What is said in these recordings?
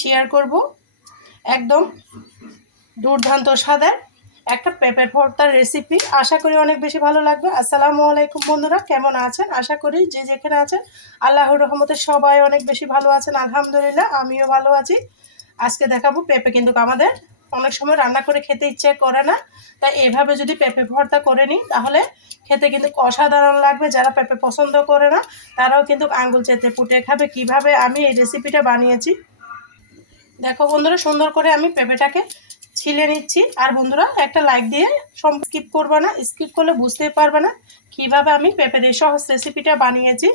Share করব একদম দুর্দান্ত স্বাদের একটা পেঁপে ভর্তার রেসিপি। আশা করি অনেক বেশি ভালো লাগবে। আসসালামু আলাইকুম বন্ধুরা, কেমন আছেন? আশা করি যে যেখানে আছেন আল্লাহর রহমতে সবাই অনেক বেশি ভালো আছেন। আলহামদুলিল্লাহ, আমিও ভালো আছি। আজকে দেখাবো পেঁপে কিন্তু আমাদের অনেক সময় রান্না করে খেতে ইচ্ছে করে না, তাই এভাবে যদি পেঁপে ভর্তা করে নিই তাহলে খেতে কিন্তু অসাধারণ লাগবে। যারা পেঁপে পছন্দ করে না তারাও কিন্তু আঙ্গুল চেটে পুটে খাবে। কিভাবে আমি এই রেসিপিটা বানিয়েছি দেখো বন্ধুরা, সুন্দর করে আমি পেঁপেটাকে ছিলে নিচ্ছি। আর বন্ধুরা একটা লাইক দিয়ে স্কিপ করবে না, স্কিপ করলে বুঝতেই পারবে না কিভাবে আমি পেঁপে দিয়ে সহজ রেসিপিটা বানিয়েছি।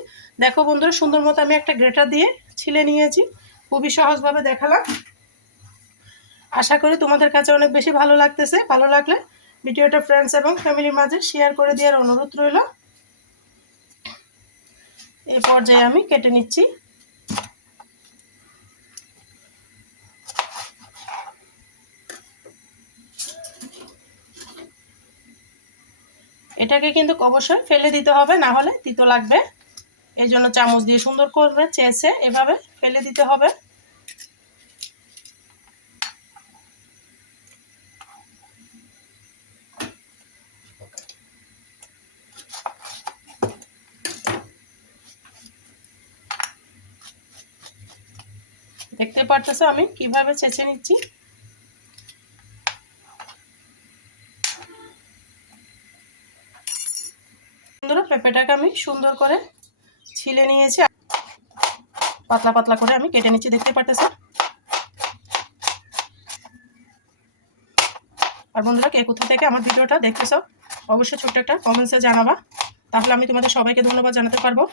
দেখো বন্ধুরা, সুন্দর মতো আমি একটা গ্রেটার দিয়ে ছিলে নিয়েছি, খুবই সহজভাবে দেখালাম। আশা করি তোমাদের কাছে অনেক বেশি ভালো লাগতেছে। ভালো লাগলে ভিডিওটা ফ্রেন্ডস এবং ফ্যামিলির মাঝে শেয়ার করে দেওয়ার অনুরোধ রইল। এই পর্যায়ে আমি কেটে নিচ্ছি। এটাকে কিন্তু অবশ্যই ফেলে দিতে হবে, না হলে তিতো লাগবে। এই জন্য চামচ দিয়ে সুন্দর করে চেঁচে এভাবে ফেলে দিতে হবে। দেখতে পারতেছো আমি কিভাবে চেঁচে নিচ্ছি। বন্ধুরা, পেঁপেটাকে আমি সুন্দর করে ছিলে নিয়েছি, পাতলা পাতলা করে আমি কেটে নিচ্ছি, দেখতে পারতেছো। আর বন্ধুরা, কে কোথা থেকে আমার ভিডিওটা দেখতেছো অবশ্যই ছোট্ট একটা কমেন্টসে জানাবা, তাহলে আমি তোমাদের সবাইকে ধন্যবাদ জানাতে পারবো।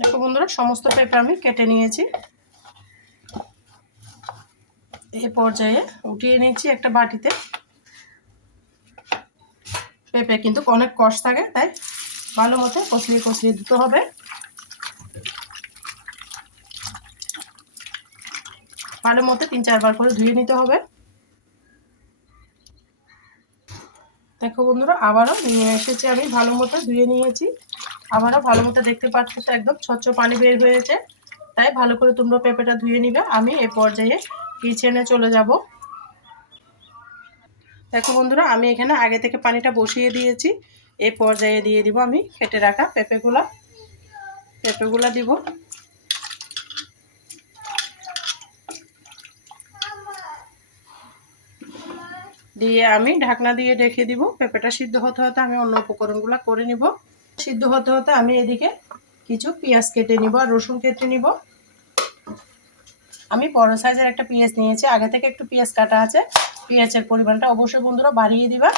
দেখো বন্ধুরা, সমস্ত পেঁপে আমি কেটে নিয়েছি। এই পর্যায়ে উঠিয়ে নিচ্ছি একটা বাটিতে। পেঁপে কিন্তু অনেক কষ থাকে, তাই ভালো মতো কষলিয়ে কষলিয়ে দিতে হবে। ভালো মতো 3-4 বার করে ধুয়ে নিতে হবে। দেখো বন্ধুরা, আবারও নিয়ে এসেছি, আমি ভালো মতো ধুয়ে নিয়েছি। আবারও ভালো মতো দেখতে পাচ্ছ তো একদম স্বচ্ছ পানি বের হয়েছে, তাই ভালো করে তোমরা পেঁপেটা ধুয়ে নিবে। আমি এই পর্যায়ে কিচেনে চলে যাব। দেখো বন্ধুরা, আমি এখানে আগে থেকে পানিটা বসিয়ে দিয়েছি। এই পর্যায়ে দিয়ে দিব আমি কেটে রাখা পেঁপেগুলা দিব। দিয়ে আমি ঢাকনা দিয়ে রেখে দিব। পেঁপেটা সিদ্ধ হতে হতে আমি অন্য উপকরণগুলো করে নিব। সিদ্ধ হতে হতে আমি এদিকে কিছু পেঁয়াজ কেটে নিব আর রসুন কেটে নিব। আমি বড় সাইজের একটা পেঁয়াজ নিয়েছি, আগে থেকে একটু পেঁয়াজ কাটা আছে। পেঁয়াজের পরিমাণটা অবশ্যই বন্ধুরা বাড়িয়ে দিবা।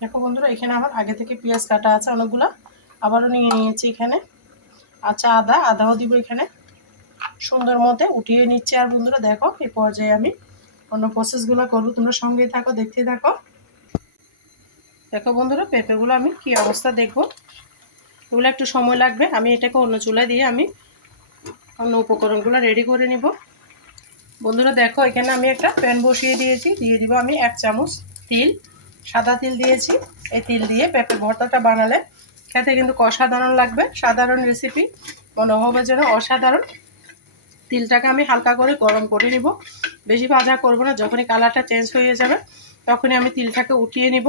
দেখো বন্ধুরা, এখানে আমার আগে থেকে পেঁয়াজ কাটা আছে অনেকগুলো, আবারও নিয়ে নিয়েছি এখানে। আচ্ছা, আদাও দিব এখানে। সুন্দর মতো উঠিয়ে নিচ্ছি। আর বন্ধুরা দেখো, এই পর্যায়ে আমি অন্য প্রসেসগুলো করবো, তোমরা সঙ্গেই থাকো, দেখতে থাকো। দেখো বন্ধুরা, পেঁপেগুলো আমি কি অবস্থা দেখবো, এগুলো একটু সময় লাগবে। আমি এটাকে অন্য চুলায় দিয়ে আমি অন্য উপকরণগুলো রেডি করে নিব। বন্ধুরা দেখো, এখানে আমি একটা প্যান বসিয়ে দিয়েছি, দিয়ে দিব আমি 1 চামচ তিল। সাদা তিল দিয়েছি। এই তিল দিয়ে পেঁপে ভর্তাটা বানালে খেতে কিন্তু অসাধারণ লাগবে। সাধারণ রেসিপি মনে হবে যেন অসাধারণ। তিলটাকে আমি হালকা করে গরম করে নিব, বেশি ভাজা করব না। যখনই কালারটা চেঞ্জ হয়ে যাবে তখনই আমি তিলটাকে উঠিয়ে নিব।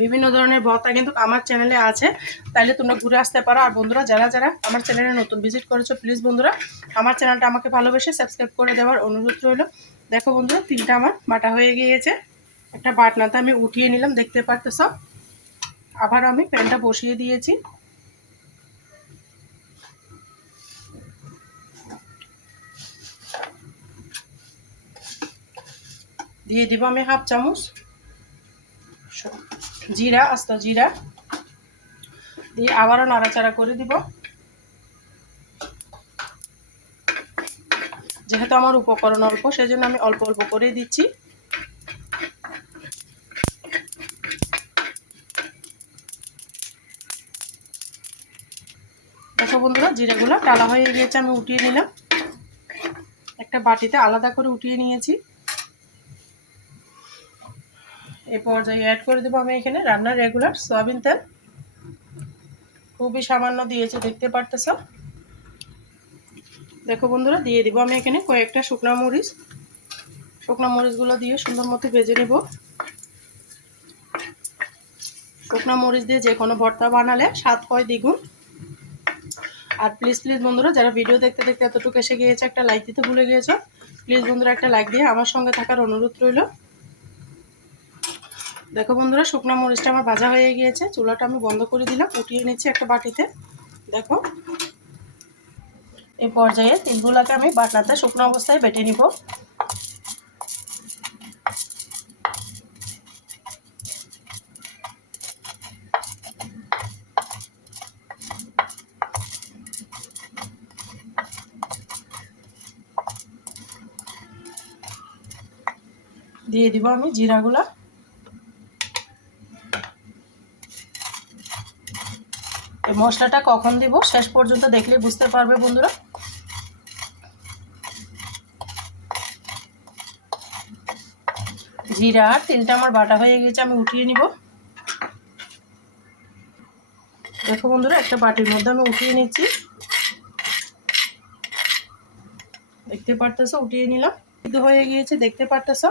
বিভিন্ন ধরনের ভর্তা কিন্তু আমার চ্যানেলে আছে, তাইলে তোমরা ঘুরে আসতে পারো। আর বন্ধুরা, যারা যারা আমার চ্যানেলে নতুন ভিজিট করেছো, প্লিজ বন্ধুরা আমার চ্যানেলটা আমাকে ভালোবেসে সাবস্ক্রাইব করে দেওয়ার অনুরোধ রইল। দেখো বন্ধুরা, তিলটা আমার বাটা হয়ে গিয়েছে। একটা বাটনাতে আমি উঠিয়ে নিলাম, দেখতে পারতেছ। আবার আমি প্যানটা বসিয়ে দিয়েছি। দিয়ে দিব আমি 1/2 চামচ জিরা, আস্ত জিরা। দিয়ে আবারও নাড়াচাড়া করে দিব। যেহেতু আমার উপকরণ অল্প, সেজন্য আমি অল্প অল্প করে দিচ্ছি। দেখো বন্ধুরা, জিরাগুলো টালা হয়ে গিয়েছে, আমি উঠিয়ে নিলাম। একটা বাটিতে আলাদা করে উঠিয়ে নিয়েছি। এই পর্যায়ে অ্যাড করে দেবো আমি এখানে রান্নার রেগুলার সয়াবিন তেল। খুবই সামান্য দিয়েছি, দেখতে পারতেছ। দেখো বন্ধুরা, দিয়ে দিব আমি এখানে কয়েকটা শুকনো মরিচ। শুকনো মরিচগুলো দিয়ে সুন্দর মতো ভেজে নেব। শুকনো মরিচ দিয়ে যে কোনো ভর্তা বানালে স্বাদ হয় দ্বিগুণ। আর প্লিজ প্লিজ বন্ধুরা, যারা ভিডিও দেখতে দেখতে এতটুকু এসে গিয়েছে, একটা লাইক দিতে ভুলে গিয়েছো। প্লিজ বন্ধুরা, একটা লাইক দিয়ে আমার সঙ্গে থাকার অনুরোধ রইল। দেখো বন্ধুরা, শুকনো মরিচটা আমার ভাজা হয়ে গিয়েছে। চুলাটা আমি বন্ধ করে দিলাম, উঠিয়ে নিচ্ছি একটা বাটিতে। দেখো, এই পর্যায়ে তিলগুলোকে আমি বাটনাতে শুকনো অবস্থায় বেটে নিব। দিয়ে দিব আমি জিরাগুলা। এই মশলাটা কখন দিব শেষ পর্যন্ত দেখলে বুঝতে পারবে বন্ধুরা। জিরা আর তিলটা আমার বাটা হয়ে গেছে, আমি উঠিয়ে নিব। দেখো বন্ধুরা, একটা বাটির মধ্যে আমি উঠিয়ে নিচ্ছি। দেখতে পারতেছো, উঠিয়ে নিলাম। সিদ্ধ হয়ে গিয়েছে, দেখতে পারতেছো।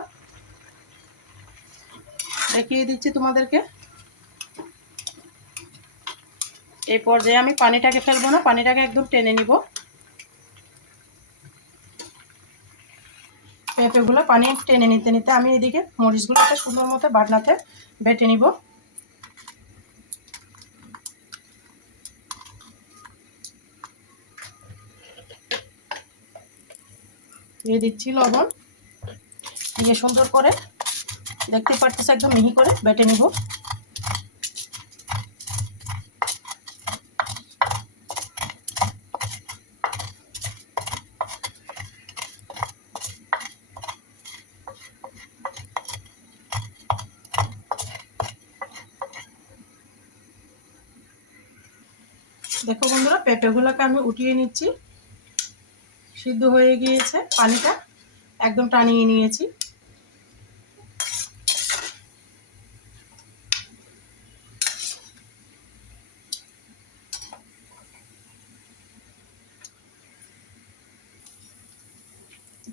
দেখিয়ে দিচ্ছি তোমাদেরকে। এই পর্যায়ে আমি পানিটাকে ফেলবো না, পানিটাকে একদম টেনে নিব। পেঁপেগুলো পানি টেনে নিতে নিতে আমি এদিকে মরিচগুলো একটা সুন্দর মতো বাটনাতে বেটে নিব। দিয়ে দিচ্ছি লবণ, দিয়ে সুন্দর করে দেখতে পারতেছে একদম মিহি করে বেটে নিব। দেখো বন্ধুরা, পেঁপেগুলোকে আমি উঠিয়ে নিচ্ছি। সিদ্ধ হয়ে গিয়েছে, পানিটা একদম টানিয়ে নিয়েছি।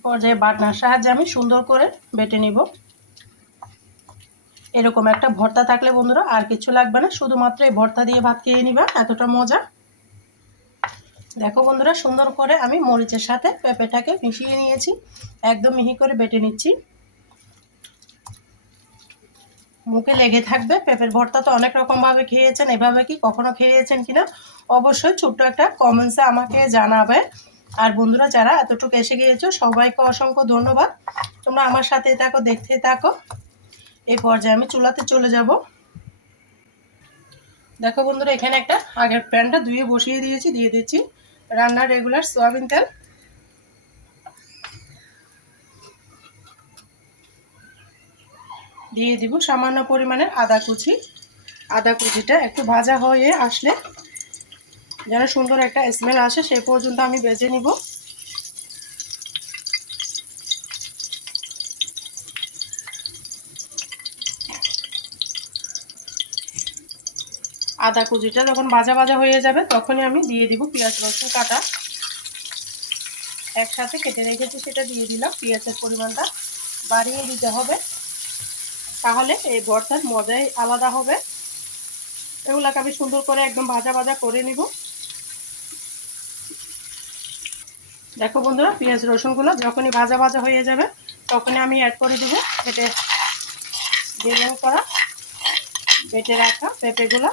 পর্যায়ে বাটনার সাহায্যে আমি সুন্দর করে বেটে নিব। এরকম একটা ভর্তা থাকলে বন্ধুরা আর কিছু লাগবে না, শুধুমাত্র এই ভর্তা দিয়ে ভাত খেয়ে নিবা, এতটা মজা। দেখো বন্ধুরা, সুন্দর করে আমি মরিচের সাথে পেঁপেটাকে মিশিয়ে নিয়েছি, একদম মিহি করে বেটে নিচ্ছি। মুখে লেগে থাকবে। পেঁপের ভর্তা তো অনেক রকম ভাবে খেয়েছেন, এভাবে কি কখনো খেয়েছেন কিনা অবশ্যই ছোট্ট একটা কমেন্টসে আমাকে জানাবে। আর বন্ধুরা, যারা এতটুকু এসে গিয়েছো সবাইকে অসংখ্য ধন্যবাদ। তোমরা আমার সাথে থাকো, দেখতে থাকো। এই পর্যায়ে আমি চুলাতে চলে যাব। দেখো বন্ধুরা, এখানে একটা আগের প্যানটা ধুয়ে বসিয়ে দিয়েছি, দিয়ে দিচ্ছি রান্নার রেগুলার সয়াবিন তেল। দিয়ে দিব সামান্য পরিমাণের আদা কুচি। আদা কুচিটা একটু ভাজা হয়ে আসলে যেন সুন্দর একটা স্মেল আসে, সেই পর্যন্ত আমি ভেজে নিব। আদা কুচিটা যখন ভাজা ভাজা হয়ে যাবে, তখনই আমি দিয়ে দিব পেঁয়াজ রসুন কাটা। একসাথে কেটে রেখেছি, সেটা দিয়ে দিলাম। পেঁয়াজের পরিমাণটা বাড়িয়ে দিতে হবে, তাহলে এই ভর্তার মজাই আলাদা হবে। এগুলাকে আমি সুন্দর করে একদম ভাজা ভাজা করে নিব। দেখো বন্ধুরা, পেঁয়াজ রসুনগুলো যখনই ভাজা ভাজা হয়ে যাবে, তখনই আমি অ্যাড করে দেবো বেটে রাখা পেঁপেগুলো।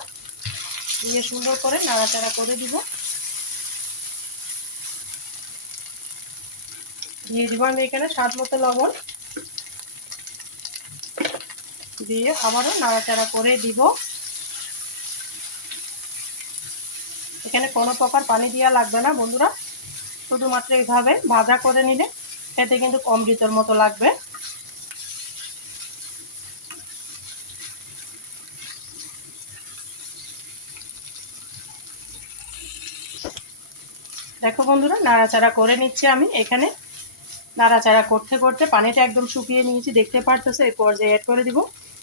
দিয়ে সুন্দর করে নাড়াচাড়া করে দিব। দিয়ে দিব আমি এখানে স্বাদ মতো লবণ, দিয়ে আবারও নাড়াচাড়া করে দিব। এখানে কোনো প্রকার পানি দেওয়া লাগবে না বন্ধুরা, শুধুমাত্র এইভাবে ভাজা করে নিলে খেতে কিন্তু অমৃতের মতো লাগবে। দেখো বন্ধুরা, নাড়াচাড়া করে নিচ্ছি আমি। এখানে নাড়াচাড়া করতে করতে পানিটা একদম শুকিয়ে নিয়েছি, দেখতে পারতেছো। এই পর্যায়ে অ্যাড করে দিব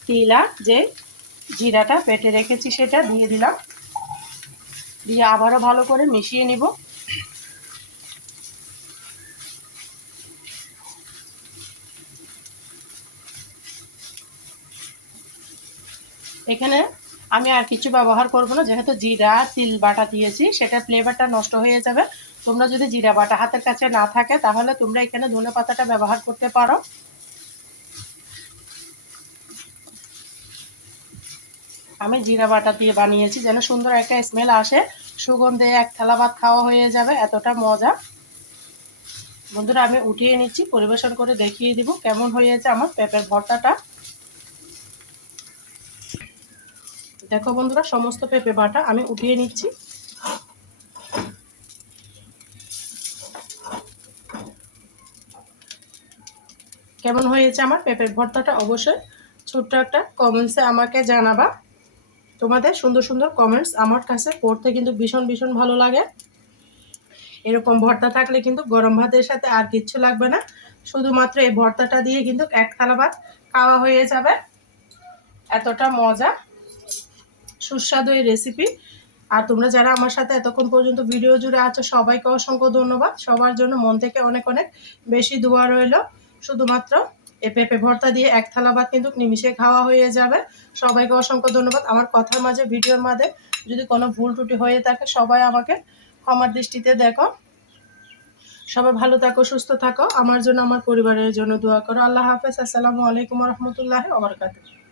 তিল আর যে জিরাটা বেটে রেখেছি সেটা দিয়ে দিলাম, দিয়ে আবারও ভালো করে মিশিয়ে নিব। এখানে আমি আর কিছু ব্যবহার করব না, যেহেতু জিরা তিল বাটা দিয়েছি সেটার ফ্লেভারটা নষ্ট হয়ে যাবে। তোমরা যদি জিরা বাটা হাতের কাছে না থাকে তাহলে তোমরা এখানে ধনেপাতাটা ব্যবহার করতে পারো। আমি জিরা বাটা দিয়ে বানিয়েছি যেন সুন্দর একটা স্মেল আসে, সুগন্ধে এক থালা ভাত খাওয়া হয়ে যাবে, এতটা মজা। বন্ধুরা আমি উঠিয়ে নিচ্ছি, পরিবেশন করে দেখিয়ে দিব কেমন হয়েছে আমার পেঁপের ভর্তাটা। দেখো বন্ধুরা, সমস্ত পেঁপে বাটা আমি উঠিয়ে নিচ্ছি। কেমন হয়েছে আমার পেঁপের ভর্তাটা অবশ্যই ছোট্ট একটা কমেন্টসে আমাকে জানাবা। তোমাদের সুন্দর সুন্দর কমেন্টস আমার কাছে পড়তে কিন্তু ভীষণ ভীষণ ভালো লাগে। এরকম ভর্তা থাকলে কিন্তু গরম ভাতের সাথে আর কিচ্ছু লাগবে না, শুধুমাত্র এই ভর্তাটা দিয়ে কিন্তু এক থালা ভাত খাওয়া হয়ে যাবে, এতটা মজা সুস্বাদু এই রেসিপি। আর তোমরা যারা আমার সাথে এতক্ষণ পর্যন্ত ভিডিও জুড়ে আছো সবাইকে অসংখ্য ধন্যবাদ। সবার জন্য মন থেকে অনেক অনেক বেশি দোয়া রইল। শুধুমাত্র এই পেঁপে ভর্তা দিয়ে এক থালা ভাত কিন্তু নিমিশে খাওয়া হয়ে যাবে। সবাইকে অসংখ্য ধন্যবাদ। আমার কথার মাঝে ভিডিওর মাঝে যদি কোনো ভুল ত্রুটি হয়ে থাকে সবাই আমাকে ক্ষমার দৃষ্টিতে দেখো। সবাই ভালো থাকো, সুস্থ থাকো, আমার জন্য আমার পরিবারের জন্য দোয়া করো। আল্লাহ হাফেজ। আসসালামু আলাইকুম রহমতুল্লাহি ওয়া বারাকাতুহু।